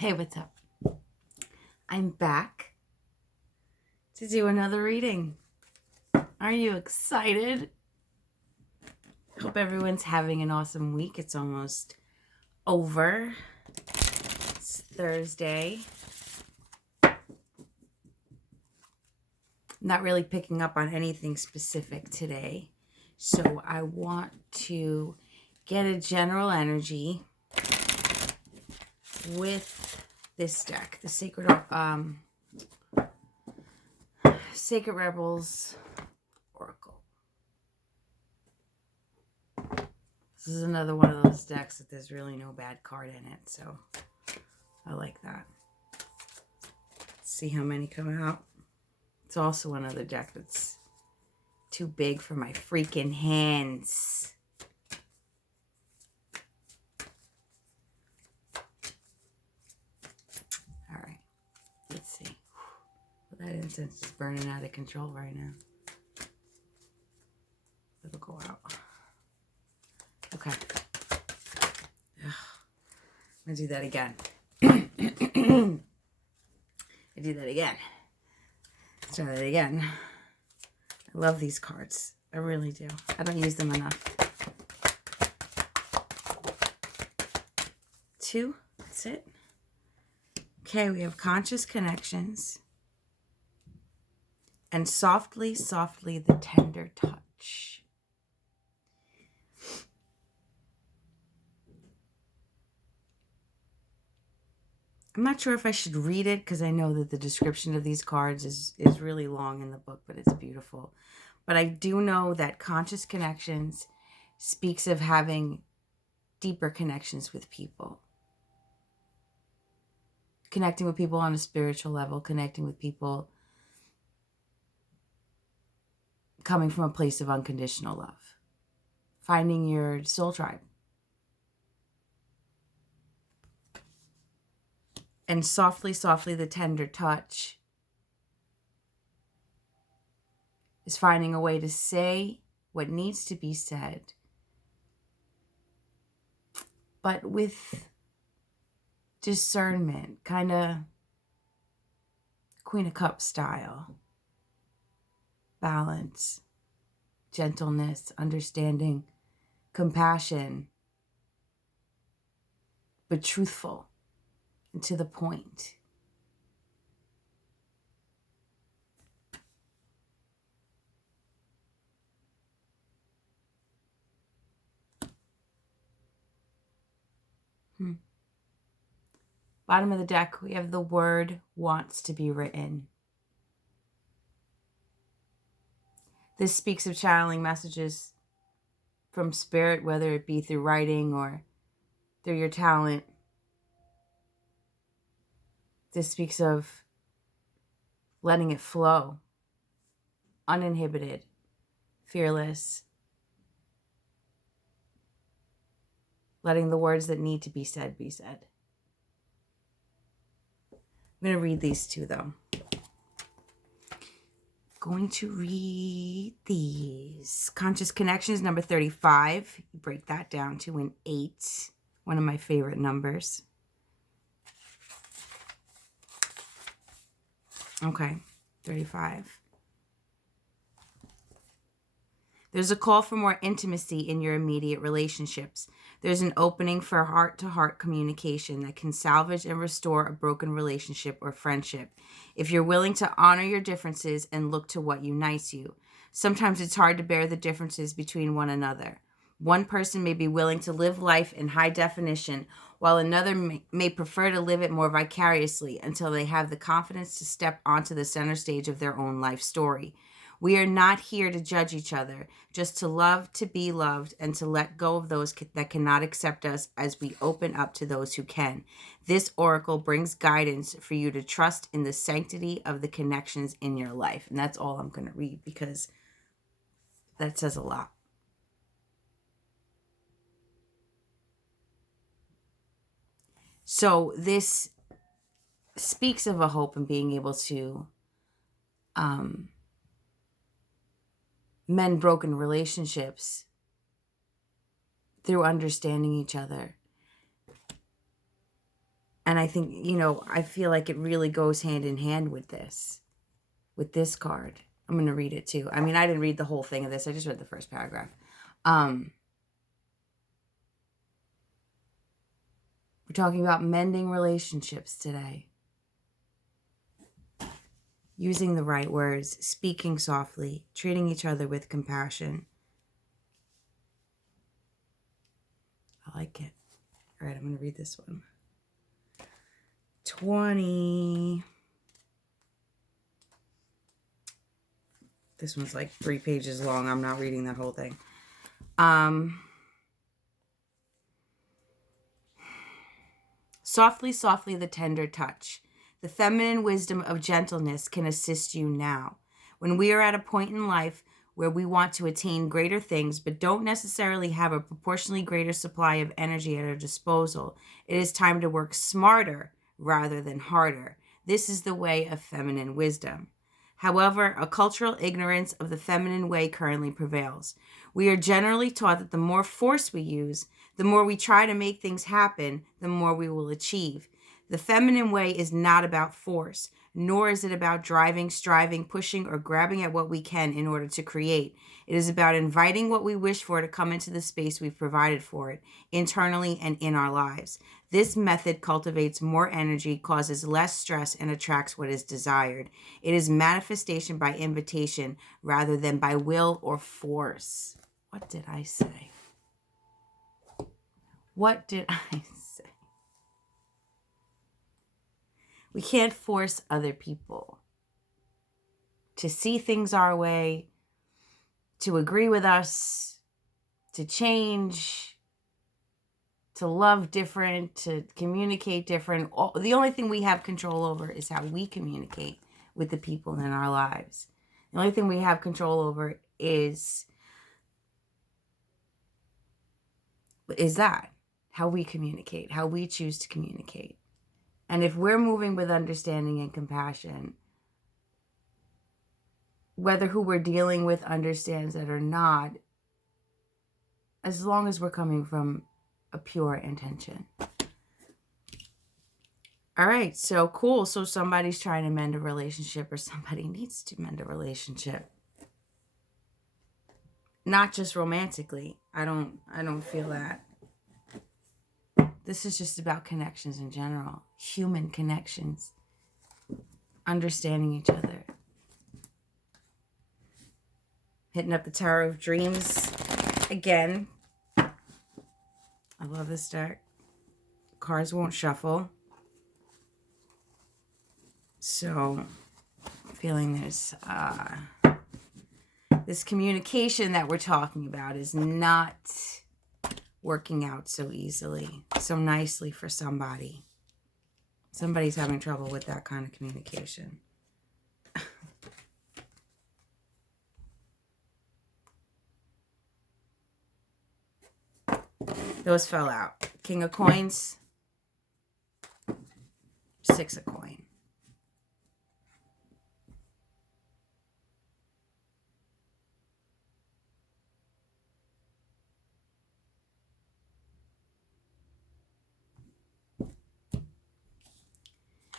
Hey, what's up? I'm back to do another reading. Are you excited? Hope everyone's having an awesome week. It's almost over. It's Thursday. Not really picking up on anything specific today. So I want to get a general energy with this deck, the Sacred Rebels Oracle. This is another one of those decks that there's really no bad card in it, so I like that. Let's see how many come out. It's also another deck that's too big for my freaking hands. All right, let's see. Well, that incense is burning out of control right now. It'll go out. Okay. Ugh. I'm going to do that again. I do that again. Let's try that again. I love these cards. I really do. I don't use them enough. 2. That's it. Okay, we have conscious connections. And softly, softly, the tender touch. I'm not sure if I should read it because I know that the description of these cards is really long in the book, but it's beautiful. But I do know that conscious connections speaks of having deeper connections with people. Connecting with people on a spiritual level, connecting with people coming from a place of unconditional love. Finding your soul tribe. And softly, softly, the tender touch is finding a way to say what needs to be said, but with discernment, kind of Queen of Cups style. Balance, gentleness, understanding, compassion, but truthful and to the point. Bottom of the deck, we have the word wants to be written. This speaks of channeling messages from spirit, whether it be through writing or through your talent. This speaks of letting it flow, uninhibited, fearless, letting the words that need to be said be said. I'm going to read these two, though. Going to read these. Conscious Connections, number 35. You break that down to an 8, one of my favorite numbers. Okay, 35. There's a call for more intimacy in your immediate relationships. There's an opening for heart-to-heart communication that can salvage and restore a broken relationship or friendship. If you're willing to honor your differences and look to what unites you. Sometimes it's hard to bear the differences between one another. One person may be willing to live life in high definition, while another may prefer to live it more vicariously until they have the confidence to step onto the center stage of their own life story. We are not here to judge each other, just to love, to be loved, and to let go of those that cannot accept us as we open up to those who can. This oracle brings guidance for you to trust in the sanctity of the connections in your life. And that's all I'm going to read because that says a lot. So this speaks of a hope and being able to mend broken relationships through understanding each other And I think, I feel like it really goes hand in hand with this card. I'm going to read it too. I mean, I didn't read the whole thing of this. I just read the first paragraph. We're talking about mending relationships today. Using the right words, speaking softly, treating each other with compassion. I like it. All right, I'm going to read this one. 20. This one's like 3 pages long. I'm not reading that whole thing. Softly, softly, the tender touch. The feminine wisdom of gentleness can assist you now. When we are at a point in life where we want to attain greater things, but don't necessarily have a proportionally greater supply of energy at our disposal, it is time to work smarter rather than harder. This is the way of feminine wisdom. However, a cultural ignorance of the feminine way currently prevails. We are generally taught that the more force we use, the more we try to make things happen, the more we will achieve. The feminine way is not about force, nor is it about driving, striving, pushing, or grabbing at what we can in order to create. It is about inviting what we wish for to come into the space we've provided for it, internally and in our lives. This method cultivates more energy, causes less stress, and attracts what is desired. It is manifestation by invitation rather than by will or force. What did I say? What did I say? We can't force other people to see things our way, to agree with us, to change, to love different, to communicate different. The only thing we have control over is how we communicate with the people in our lives. The only thing we have control over is that, how we communicate, how we choose to communicate. And if we're moving with understanding and compassion, whether who we're dealing with understands it or not, as long as we're coming from a pure intention. All right, so cool. So somebody's trying to mend a relationship, or somebody needs to mend a relationship. Not just romantically. I don't feel that. This is just about connections in general. Human connections. Understanding each other. Hitting up the Tower of Dreams again. I love this deck. Cards won't shuffle. So, I'm feeling there's this communication that we're talking about is not working out so easily, so nicely for somebody. Somebody's having trouble with that kind of communication. Those fell out. King of Coins. 6 of Coin.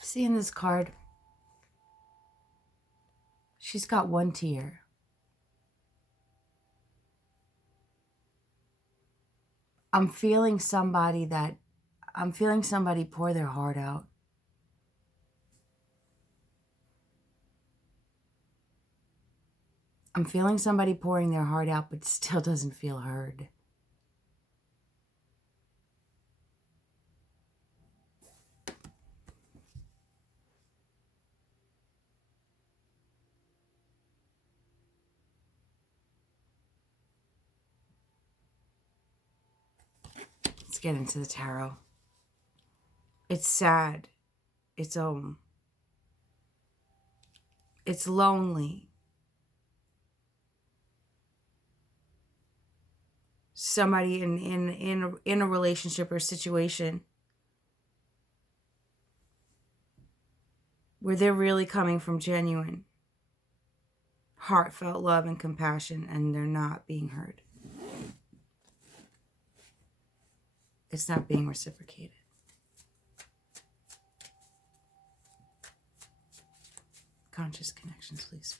Seeing this card, she's got one tear. I'm feeling somebody pour their heart out. I'm feeling somebody pouring their heart out, but still doesn't feel heard. Let's get into the tarot. It's sad. It's lonely. Somebody in a relationship or situation where they're really coming from genuine, heartfelt love and compassion, and they're not being heard. It's not being reciprocated. conscious connections, please.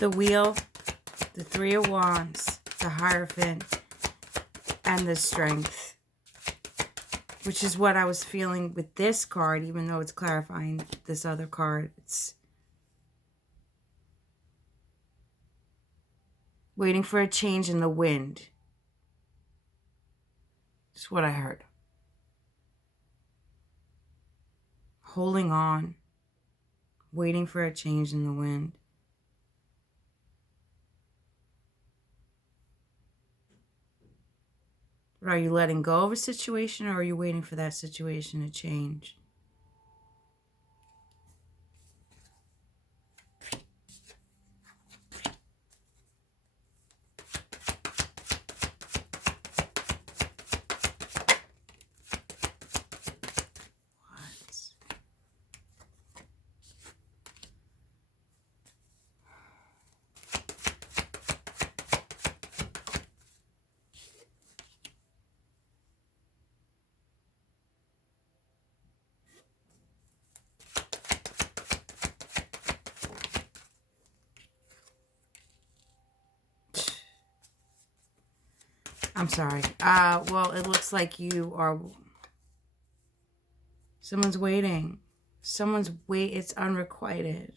The Wheel, the Three of Wands, the Hierophant, and the Strength, which is what I was feeling with this card, even though it's clarifying this other card. It's waiting for a change in the wind. That's what I heard. Holding on, waiting for a change in the wind. But are you letting go of a situation, or are you waiting for that situation to change? I'm sorry. Well, it looks like someone's waiting. It's unrequited.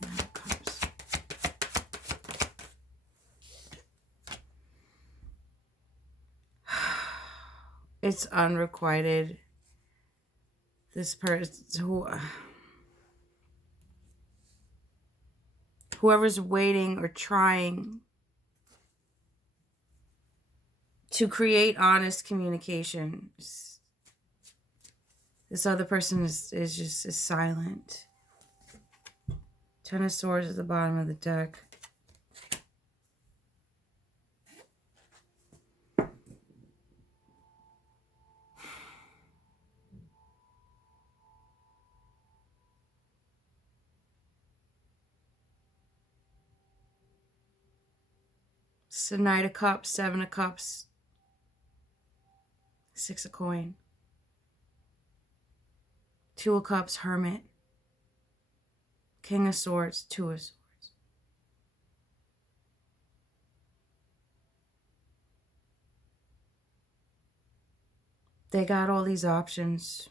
Nine of Cups. It's unrequited. This person whoever's waiting or trying to create honest communication, this other person is just silent. Ten of Swords at the bottom of the deck. So Knight of Cups, Seven of Cups, Six of Coin, Two of Cups, Hermit, King of Swords, Two of Swords. They got all these options.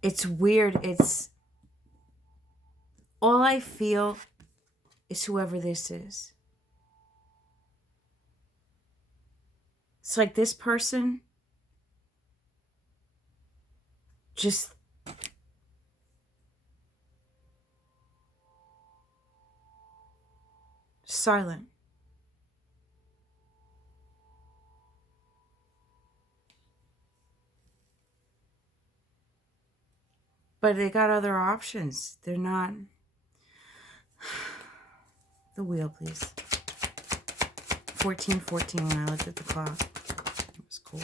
It's weird. All I feel is whoever this is. It's like this person just silent. But they got other options. They're not... The Wheel, please. 14:14 when I looked at the clock. It was cool.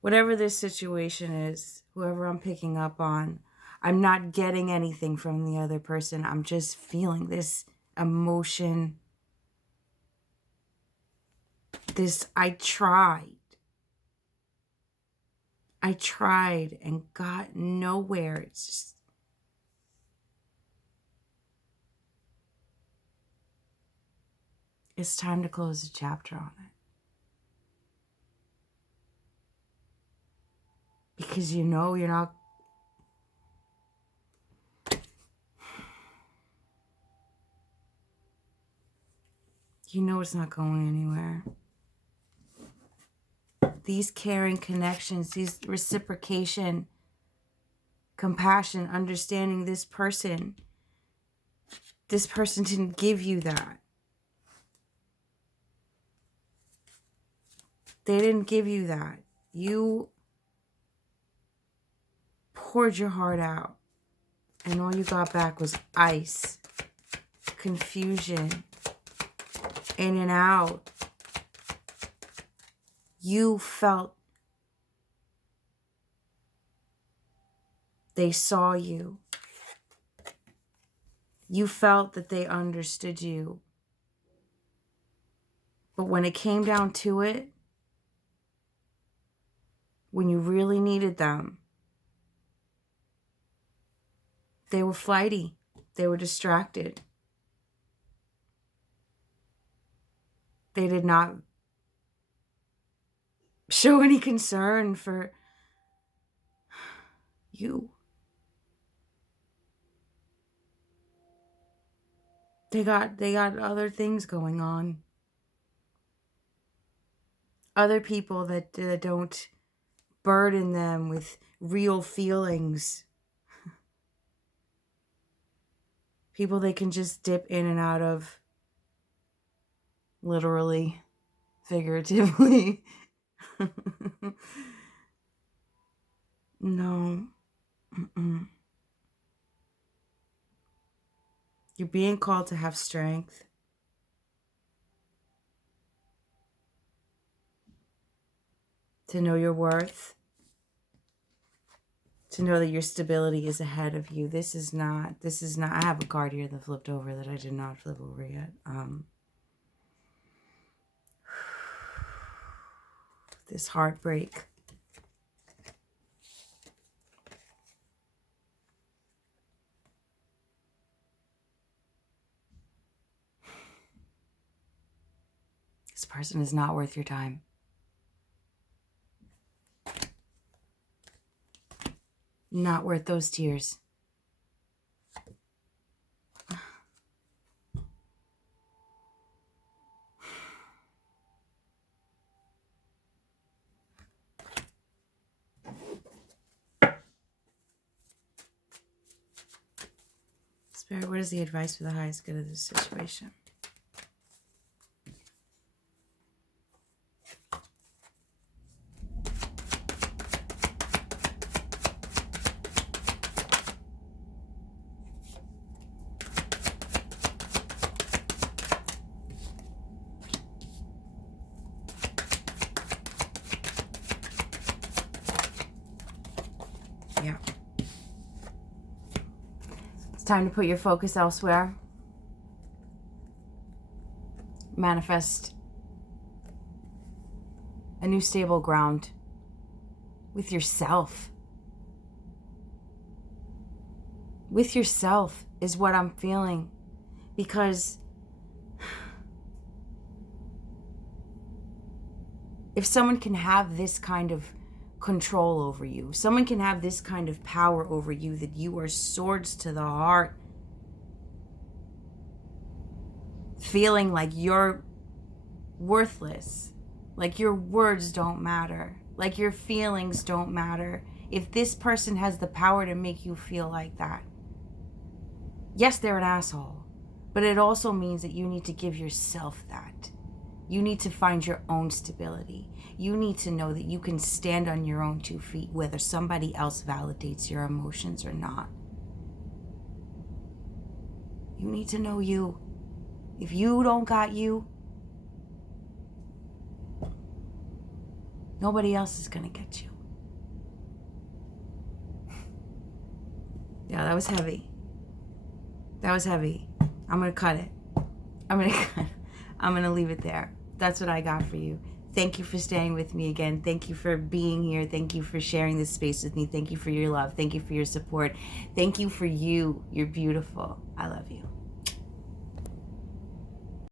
Whatever this situation is, whoever I'm picking up on, I'm not getting anything from the other person. I'm just feeling this emotion. I tried and got nowhere. It's just... It's time to close the chapter on it. Because you know you're not. You know it's not going anywhere. These caring connections, these reciprocation, compassion, understanding this person didn't give you that. They didn't give you that. You poured your heart out, and all you got back was ice, confusion, in and out. You felt they saw you. You felt that they understood you. But when it came down to it, when you really needed them, they were flighty. They were distracted. They did not show any concern for you. They got other things going on. Other people that don't burden them with real feelings. People they can just dip in and out of, literally, figuratively. No. Mm-mm. You're being called to have strength. To know your worth. To know that your stability is ahead of you. This is not, I have a card here that flipped over that I did not flip over yet. This heartbreak. This person is not worth your time. Not worth those tears. Spirit, what is the advice for the highest good of this situation? Yeah. It's time to put your focus elsewhere. Manifest a new stable ground with yourself. With yourself is what I'm feeling. Because if someone can have this kind of control over you, someone can have this kind of power over you, that you are swords to the heart, feeling like you're worthless, like your words don't matter, like your feelings don't matter. If this person has the power to make you feel like that, yes, they're an asshole, but it also means that you need to give yourself that. You need to find your own stability. You need to know that you can stand on your own 2 feet, whether somebody else validates your emotions or not. You need to know you. If you don't got you, nobody else is gonna get you. Yeah, that was heavy. That was heavy. I'm gonna cut it. I'm gonna leave it there. That's what I got for you. Thank you for staying with me again. Thank you for being here. Thank you for sharing this space with me. Thank you for your love. Thank you for your support. Thank you for you. You're beautiful. I love you.